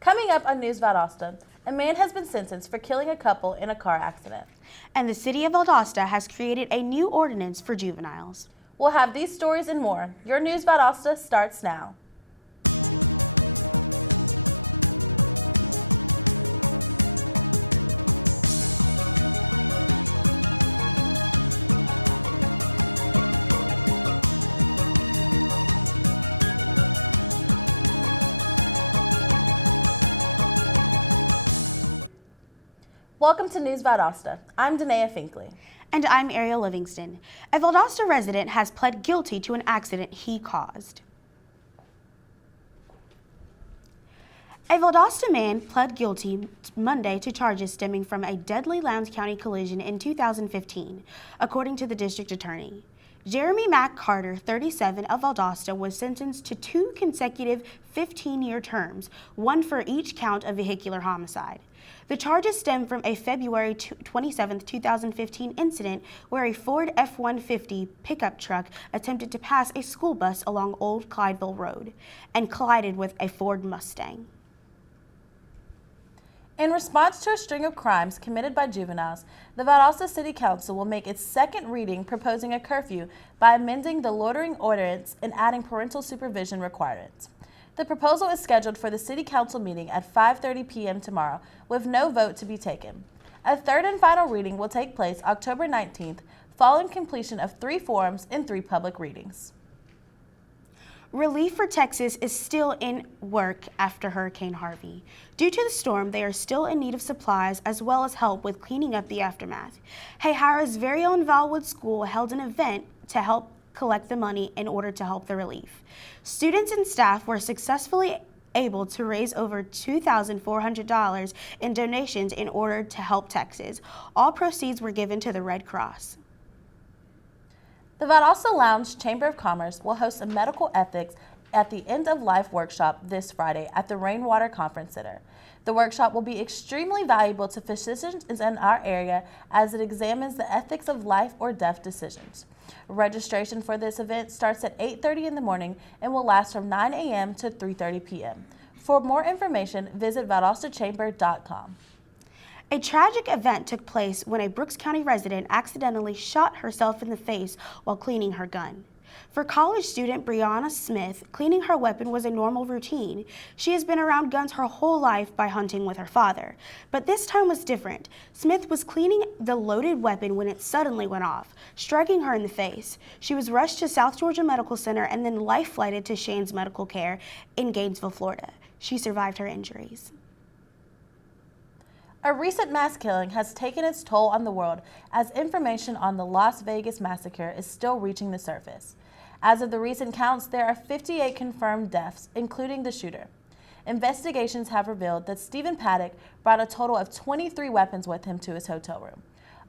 Coming up on News Valdosta, a man has been sentenced for killing a couple in a car accident. And the city of Valdosta has created a new ordinance for juveniles. We'll have these stories and more. Your News Valdosta starts now. Welcome to News Valdosta. I'm Danae Finkley. And I'm Ariel Livingston. A Valdosta resident has pled guilty to an accident he caused. A Valdosta man pled guilty Monday to charges stemming from a deadly Lowndes County collision in 2015, according to the district attorney. Jeremy Mack Carter, 37, of Valdosta, was sentenced to 2 consecutive 15-year terms, one for each count of vehicular homicide. The charges stem from a February 27, 2015 incident where a Ford F-150 pickup truck attempted to pass a school bus along Old Clydeville Road and collided with a Ford Mustang. In response to a string of crimes committed by juveniles, the Valdosta City Council will make its second reading proposing a curfew by amending the loitering ordinance and adding parental supervision requirements. The proposal is scheduled for the City Council meeting at 5:30 p.m. tomorrow, with no vote to be taken. A third and final reading will take place October 19th, following completion of 3 forums and 3 public readings. Relief for Texas is still in work after Hurricane Harvey. Due to the storm, they are still in need of supplies as well as help with cleaning up the aftermath. Hayhara's very own Valwood School held an event to help collect the money in order to help the relief. Students and staff were successfully able to raise over $2,400 in donations in order to help Texas. All proceeds were given to the Red Cross. The Valdosta Lowndes Chamber of Commerce will host a medical ethics at the end of life workshop this Friday at the Rainwater Conference Center. The workshop will be extremely valuable to physicians in our area as it examines the ethics of life or death decisions. Registration for this event starts at 8:30 in the morning and will last from 9 a.m. to 3:30 p.m. For more information, visit valdostachamber.com. A tragic event took place when a Brooks County resident accidentally shot herself in the face while cleaning her gun. For college student Brianna Smith, cleaning her weapon was a normal routine. She has been around guns her whole life by hunting with her father. But this time was different. Smith was cleaning the loaded weapon when it suddenly went off, striking her in the face. She was rushed to South Georgia Medical Center and then life-flighted to Shane's Medical Care in Gainesville, Florida. She survived her injuries. A recent mass killing has taken its toll on the world as information on the Las Vegas massacre is still reaching the surface. As of the recent counts, there are 58 confirmed deaths, including the shooter. Investigations have revealed that Stephen Paddock brought a total of 23 weapons with him to his hotel room.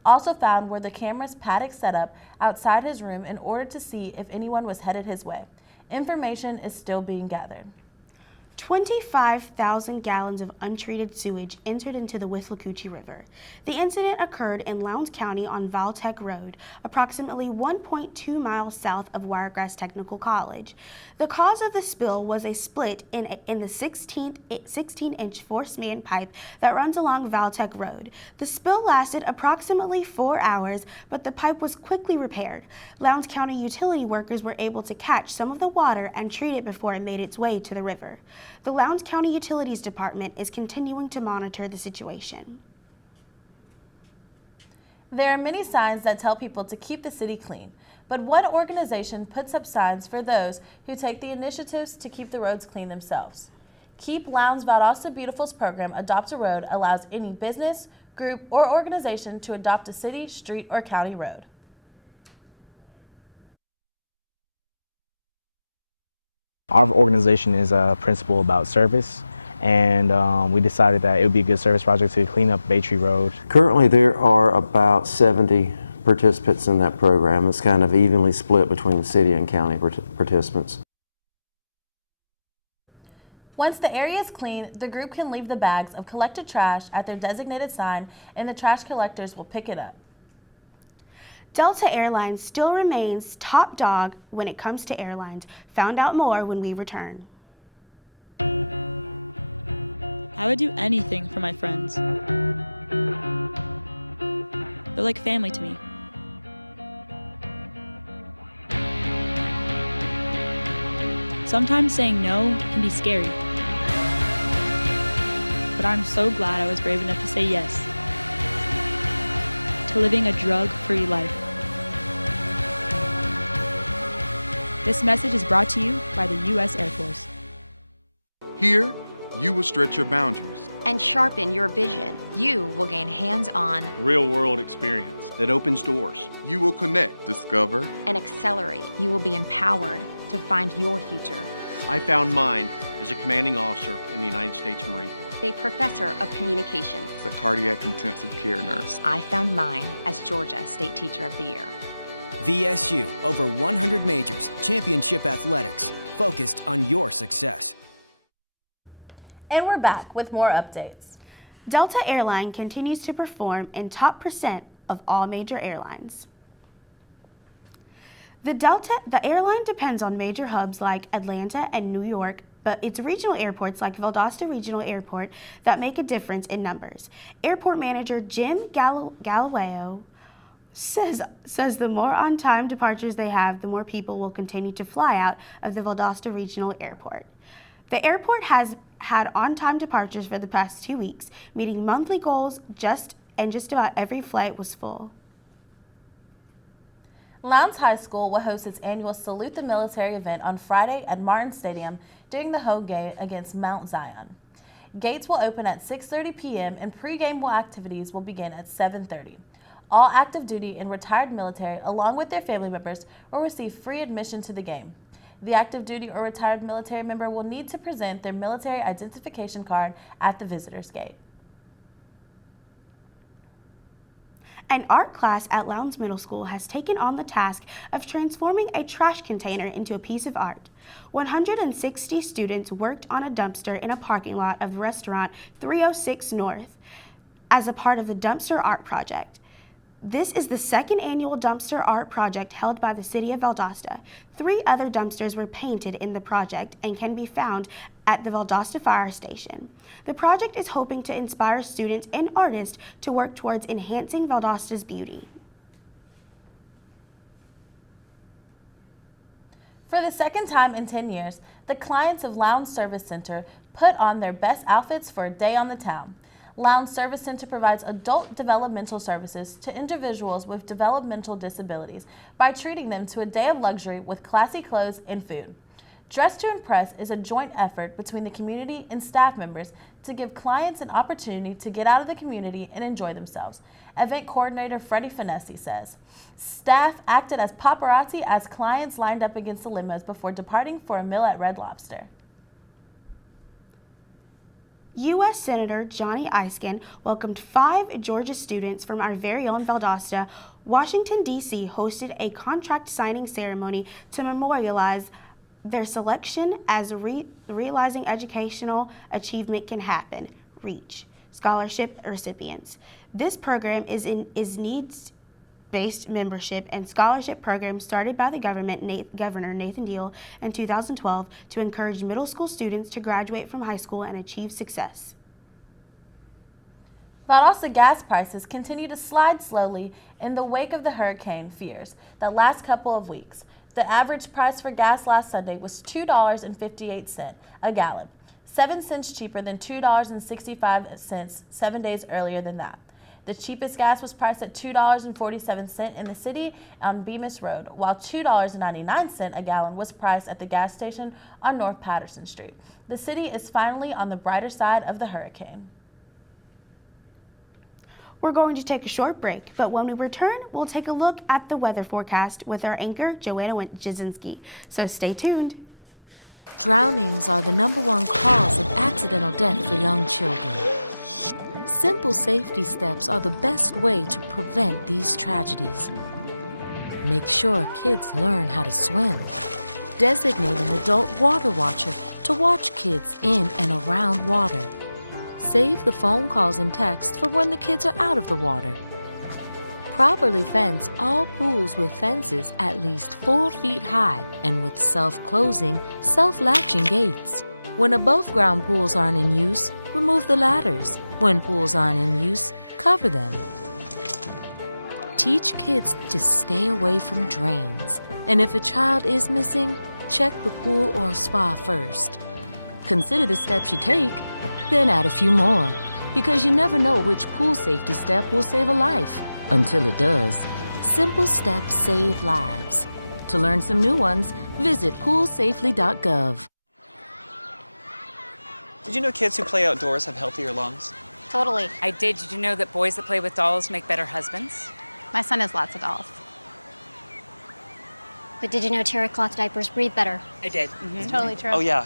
Also found were the cameras Paddock set up outside his room in order to see if anyone was headed his way. Information is still being gathered. 25,000 gallons of untreated sewage entered into the Withlacoochee River. The incident occurred in Lowndes County on Valtech Road, approximately 1.2 miles south of Wiregrass Technical College. The cause of the spill was a split in the 16-inch force-main pipe that runs along Valtech Road. The spill lasted approximately 4 hours, but the pipe was quickly repaired. Lowndes County utility workers were able to catch some of the water and treat it before it made its way to the river. The Lowndes County Utilities Department is continuing to monitor the situation. There are many signs that tell people to keep the city clean, but what organization puts up signs for those who take the initiatives to keep the roads clean themselves? Keep Lowndes Valdosta Beautiful's program Adopt a Road allows any business, group, or organization to adopt a city, street, or county road. Our organization is a principle about service, and we decided that it would be a good service project to clean up Bay Tree Road. Currently there are about 70 participants in that program. It's kind of evenly split between city and county participants. Once the area is clean, the group can leave the bags of collected trash at their designated sign and the trash collectors will pick it up. Delta Airlines still remains top dog when it comes to airlines. Found out more when we return. I would do anything for my friends. They're like family to me. Sometimes saying no can be scary, but I'm so glad I was brave enough to say yes to living a drug-free life. This message is brought to you by the U.S. Air Force. Here, you will stretch your boundaries and sharpen your vision. You will gain hands-on, real-world experience that opens doors. You will connect, discover, and accelerate. You will be empowered to find your future. I found mine as a commanding officer in the United States Marine Corps. A professor of communications. A cardiac intensive care nurse. I found mine as Georgia State Teacher of the Year. VSU, over 100 majors, championship athletics, focused on your success. And we're back with more updates. Delta Airline continues to perform in top % of all major airlines. The airline depends on major hubs like Atlanta and New York, but it's regional airports like Valdosta Regional Airport that make a difference in numbers. Airport manager Jim Galileo says the more on-time departures they have, the more people will continue to fly out of the Valdosta Regional Airport. The airport has had on-time departures for the past 2 weeks, meeting monthly goals, just about every flight was full. Lowndes High School will host its annual Salute the Military event on Friday at Martin Stadium during the home game against Mount Zion. Gates will open at 6:30 p.m. and pre-game activities will begin at 7:30. All active duty and retired military, along with their family members, will receive free admission to the game. The active duty or retired military member will need to present their military identification card at the visitor's gate. An art class at Lowndes Middle School has taken on the task of transforming a trash container into a piece of art. 160 students worked on a dumpster in a parking lot of restaurant 306 North as a part of the Dumpster Art Project. This is the second annual dumpster art project held by the City of Valdosta. 3 other dumpsters were painted in the project and can be found at the Valdosta Fire Station. The project is hoping to inspire students and artists to work towards enhancing Valdosta's beauty. For the second time in 10 years, the clients of Lowndes Service Center put on their best outfits for a day on the town. Lowndes Service Center provides adult developmental services to individuals with developmental disabilities by treating them to a day of luxury with classy clothes and food. Dress to Impress is a joint effort between the community and staff members to give clients an opportunity to get out of the community and enjoy themselves. Event coordinator Freddie Finessi says, staff acted as paparazzi as clients lined up against the limos before departing for a meal at Red Lobster. U.S. Senator Johnny Eiskin welcomed 5 Georgia students from our very own Valdosta. Washington, D.C. hosted a contract signing ceremony to memorialize their selection as Realizing Educational Achievement Can Happen, REACH, scholarship recipients. This program is needs-based membership and scholarship program started by the Governor Nathan Deal in 2012 to encourage middle school students to graduate from high school and achieve success. Valdosta gas prices continue to slide slowly in the wake of the hurricane fears the last couple of weeks. The average price for gas last Sunday was $2.58 a gallon, 7 cents cheaper than $2.65 7 days earlier than that. The cheapest gas was priced at $2.47 in the city on Bemis Road, while $2.99 a gallon was priced at the gas station on North Patterson Street. The city is finally on the brighter side of the hurricane. We're going to take a short break, but when we return, we'll take a look at the weather forecast with our anchor, Joanna Jasinski. So stay tuned. Drownings are the #1 cause of accidental death for young children. Simple safety steps are the best way to prevent these tragedies. Make sure kids learn how to swim. Designate an adult water watcher to watch kids in and around water. Save the phone calls and texts for when the kids are out of the water. Properly fence all pools with fences at least 4 feet high and with self-closing, self-latching gates. When above-ground pools aren't in use, remove the ladders. When pools aren't in use, cover them. Teach kids to stay away from drains. And if a child is missing, check the pool or spa first. Consider the steps you take, then add a few more. Because you never know which pool safety step will save a life. Until it does. Simple steps save lives. To learn some new ones, visit poolsafely.gov. Did you know kids who play outdoors have healthier lungs? Totally. I did. Did you know that boys that play with dolls make better husbands? My son has lots of dolls. But did you know terry cloth diapers breathe better? I did. It's totally true. Oh, yeah.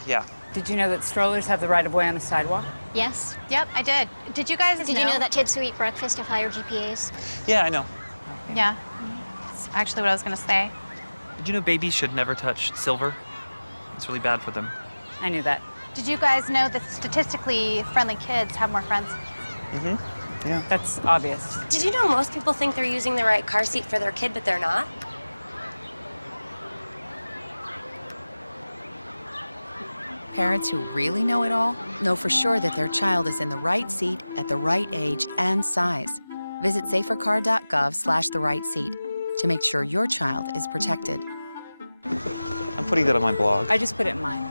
Did you know that strollers have the right of way on the sidewalk? Yes. Yep, I did. Did you guys Did you know that kids who eat breakfast have higher GPAs? Yeah, I know. Yeah. That's actually what I was going to say. Did you know babies should never touch silver? It's really bad for them. I knew that. Did you guys know that statistically friendly kids have more friends? Mm-hmm. Yeah. That's obvious. Did you know most people think they're using the right car seat for their kid, but they're not? Parents who really know it all know for sure that their child is in the right seat at the right age and size. Visit safercar.gov/the right seat to make sure your child is protected. I'm putting that on my blog. I just put it in mine.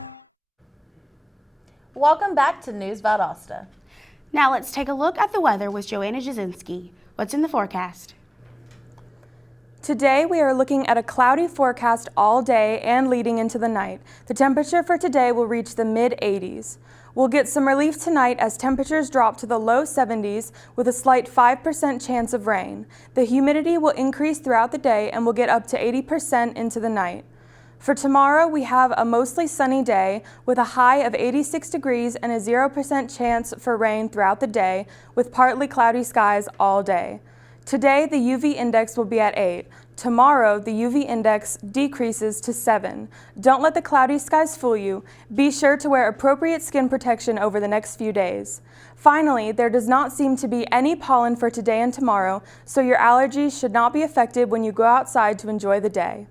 Welcome back to News Valdosta. Now let's take a look at the weather with Joanna Jasinski. What's in the forecast? Today we are looking at a cloudy forecast all day and leading into the night. The temperature for today will reach the mid-80s. We'll get some relief tonight as temperatures drop to the low 70s with a slight 5% chance of rain. The humidity will increase throughout the day and will get up to 80% into the night. For tomorrow, we have a mostly sunny day with a high of 86 degrees and a 0% chance for rain throughout the day with partly cloudy skies all day. Today, the UV index will be at 8. Tomorrow, the UV index decreases to 7. Don't let the cloudy skies fool you. Be sure to wear appropriate skin protection over the next few days. Finally, there does not seem to be any pollen for today and tomorrow, so your allergies should not be affected when you go outside to enjoy the day.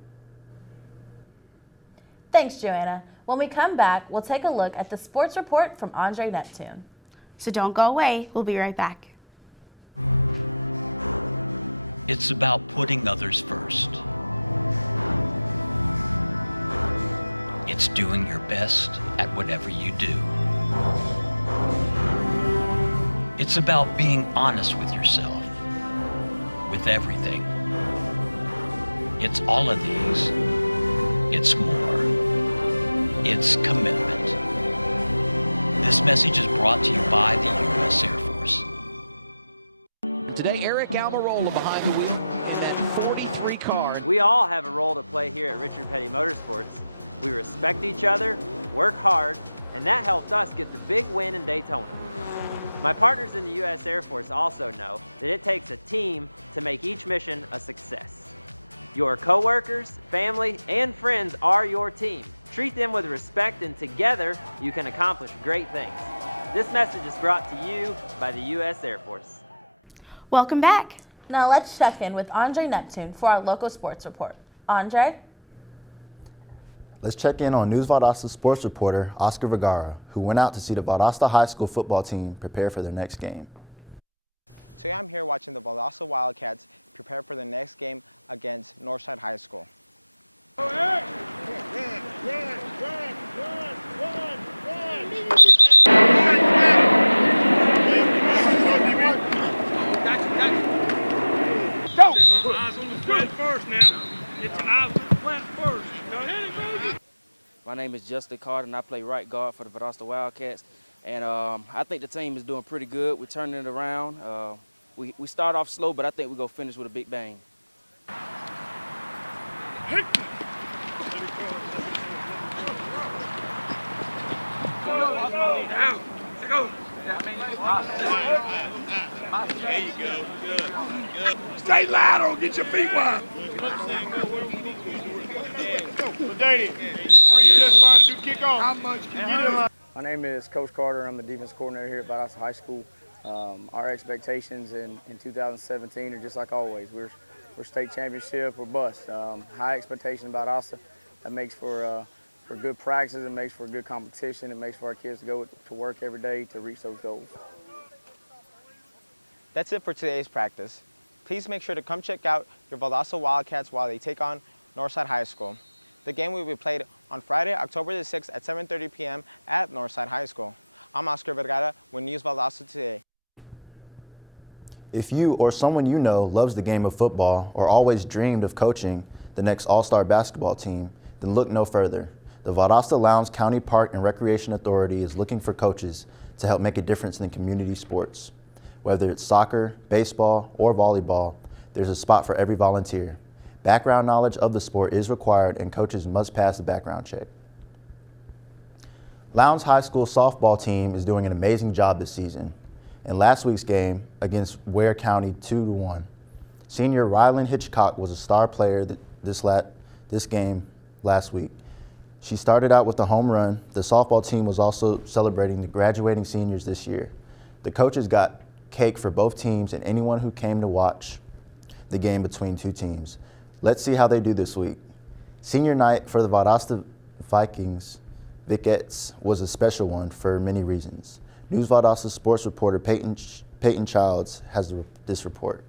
Thanks, Joanna. When we come back, we'll take a look at the sports report from Andre Neptune. So don't go away. We'll be right back. It's about putting others first. It's doing your best at whatever you do. It's about being honest with yourself, with everything. It's all of these. It's more. It's commitment. This message is brought to you by the U.S. Air Force. We all have a role to play here at Richard Petty Motorsports. We respect each other, work hard, and that helped us get the big win in Daytona. My partners in the U.S. Air Force also know that it takes a team to make each mission a success. Your coworkers, family, and friends are your team. Treat them with respect, and together you can accomplish great things. This message is brought to you by the U.S. Air Force. Welcome back. Now let's check in with Andre Neptune for our local sports report. Andre? Let's check in on News Valdosta sports reporter Oscar Vergara, who went out to see the Valdosta High School football team prepare for their next game. Today I'm here watching the Valdosta Wildcats prepare for their next game against Northside High School. Go! Eyes on the plant first now. Get your eyes on the plant first. My name is Justin Carter, and I play right guard for the Valdosta Wildcats. And I think the team is doing pretty good. We're turning it around. We start off slow, but I think we're going to finish with a big bang. Down. Go. There you go. Good. Stay lateral. Get your feet wide. So, Danny, where you just trying to do kickoff? How much can you get in line? My name is Coach Carter. I'm the defense coordinator here at Valdosta High School. Our expectations in 2017 are just like always. We're state championship or bust. High expectation about us. That makes for for good practices. It makes for good competition. It makes for our kids to go to work every day to reach those goals. That's it for today's practice. Please make sure to come check out your Valdosta Wildcats while they take on Northside High School. The game will be played on Friday, October the 6th at 7:30 p.m. at Northside High School. I'm Oscar Vergara with News Valdosta Today. If you or someone you know loves the game of football or always dreamed of coaching the next all-star basketball team, then look no further. The Valdosta Lowndes County Park and Recreation Authority is looking for coaches to help make a difference in community sports. Whether it's soccer, baseball, or volleyball, there's a spot for every volunteer. Background knowledge of the sport is required and coaches must pass the background check. Lowndes High School softball team is doing an amazing job this season. In last week's game against Ware County 2-1, senior Rylan Hitchcock was a star player this game last week. She started out with a home run. The softball team was also celebrating the graduating seniors this year. The coaches got cake for both teams and anyone who came to watch the game between two teams. Let's see how they do this week. Senior night for the Valdosta Vicettes was a special one for many reasons. News Valdosta sports reporter Peyton Childs has this report.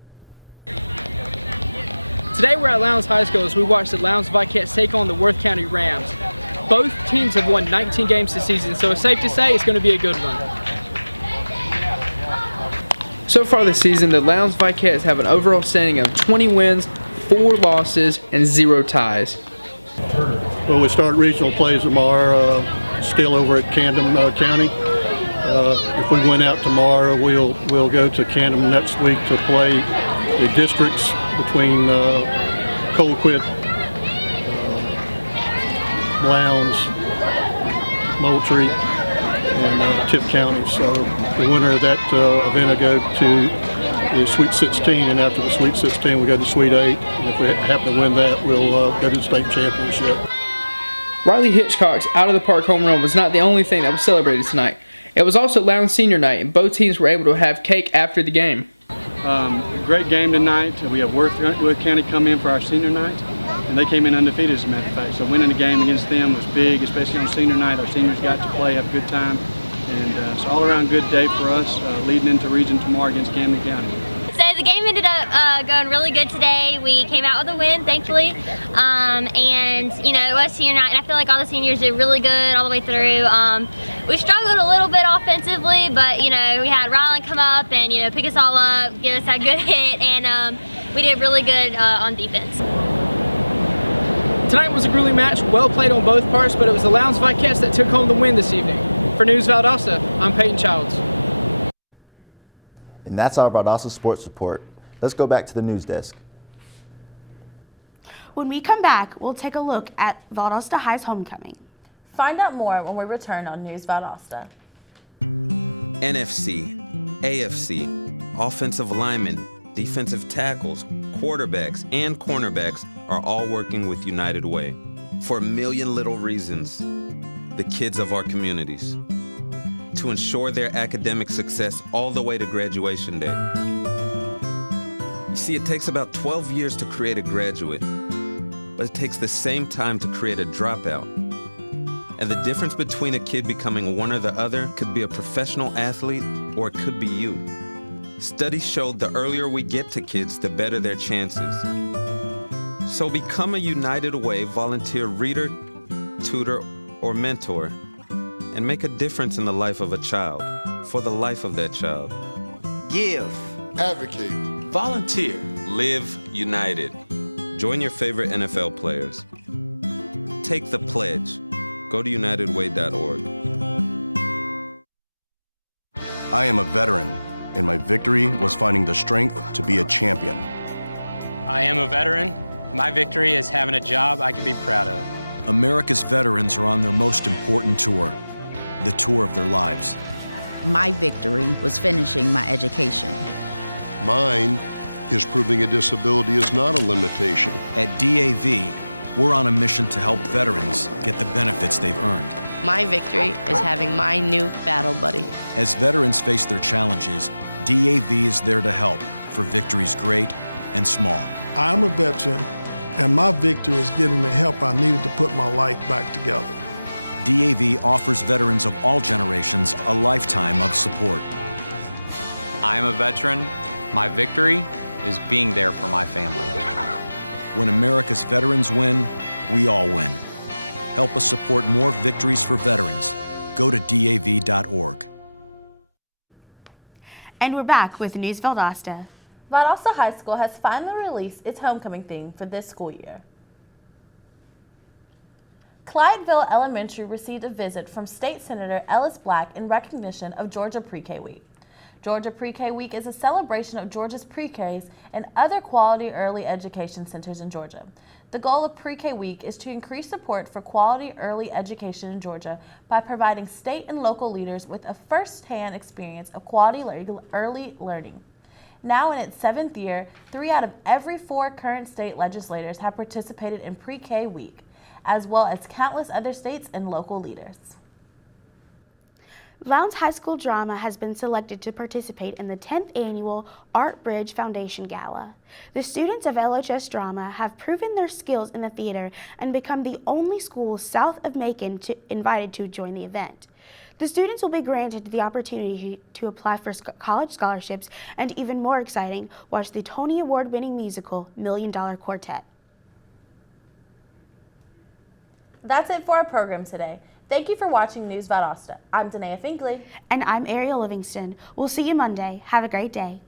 Today we're at Lowndes High School as we watch the Lowndes Vicettes take on the Worth County Rams. Both teams have won 19 games this season, so it's safe to say it's going to be a good one. So far this season, the Lowndes Vicettes have an overall standing of 20 wins, 4 losses, and 0 ties. Well, we start regional plays tomorrow, still over at Camden County. If we win out tomorrow, we'll go to Camden next week to play the districts between Colquitt, Lowndes, Moultrie, and Tift County. So the winner of that event will go to the Sweet 16, and after the Sweet 16 we go to Sweet 8, and if we happen to win that, we'll go to the state championship. Riley Hitchcock's out-of-the-park home run was not the only thing that was celebrated tonight. It was also Lowndes senior night, and both teams were able to have cake after the game. Great game tonight. We have Worth County come in for our senior night, and they came in undefeated as a matter of fact. So winning the game against them was big, especially on senior night. Our seniors got to play, have a good time, and it's all around good day for us leading into region tomorrow against Camden County. So the game ended up going really good today. We came out with a win, thankfully, and you know, it was senior night, and I feel like all the seniors did really good all the way through. We struggled a little bit offensively, but you know, we had Rylan come up and you know, pick us all up, give us a good hit, and we did really good on defense. Tonight was a grueling match, well played on both parts, but it was the Lowndes Vicettes that took home the win this evening. For News Valdosta, I'm Peyton Childs. And that's our Valdosta Sports Report. Let's go back to the news desk. When we come back, we'll take a look at Valdosta High's homecoming. Find out more when we return on News Valdosta. NFC, AFC, offensive linemen, defensive tackles, quarterbacks, and cornerbacks are all working with United Way for a million little reasons. The kids of our communities. To ensure their academic success all the way to graduation day. You see, it takes about 12 years to create a graduate, but it takes the same time to create a dropout. And the difference between a kid becoming one or the other could be a professional athlete, or it could be you. Studies showed the earlier we get to kids, the better their chances. So become a United Way volunteer reader, tutor, or mentor, and make a difference in the life of a child, for the life of that child. Give. Advocate. Volunteer. Live united. Join your favorite NFL players. Take the pledge. Go to unitedway.org. I am a veteran, and my victory was finding the strength to be a champion. I am a veteran. My victory is having a job I can be proud of. America's veterans are on their most important tour, the tour of their lives. My victory was finishing my education. Mine is proving a disability is not a limitation. At DAV, we're on a mission to help veterans get the benefits they've earned. My victory is having my new battle buddy. As veterans face their challenges, DAV is there to help for victories great and small. I'm a veteran, and my victory is getting the help I needed to put my life back together. DAV offers veterans of all generations a lifetime of support. I am a veteran. My victory is being there for my family. When America's veterans win, we all win. Help us support more victories for veterans. Go to DAV.org. And we're back with News Valdosta. Valdosta High School has finally released its homecoming theme for this school year. Clydeville Elementary received a visit from State Senator Ellis Black in recognition of Georgia Pre-K Week. Georgia Pre-K Week is a celebration of Georgia's pre-Ks and other quality early education centers in Georgia. The goal of Pre-K Week is to increase support for quality early education in Georgia by providing state and local leaders with a first-hand experience of quality early learning. Now in its 7th year, 3 out of every 4 current state legislators have participated in Pre-K Week, as well as countless other states and local leaders. Lowndes High School Drama has been selected to participate in the 10th annual Art Bridge Foundation Gala. The students of LHS Drama have proven their skills in the theater and become the only school south of Macon invited to join the event. The students will be granted the opportunity to apply for college scholarships and, even more exciting, watch the Tony Award-winning musical $1 Million Quartet. That's it for our program today. Thank you for watching News Valdosta. I'm Danae Finkley. And I'm Ariel Livingston. We'll see you Monday. Have a great day.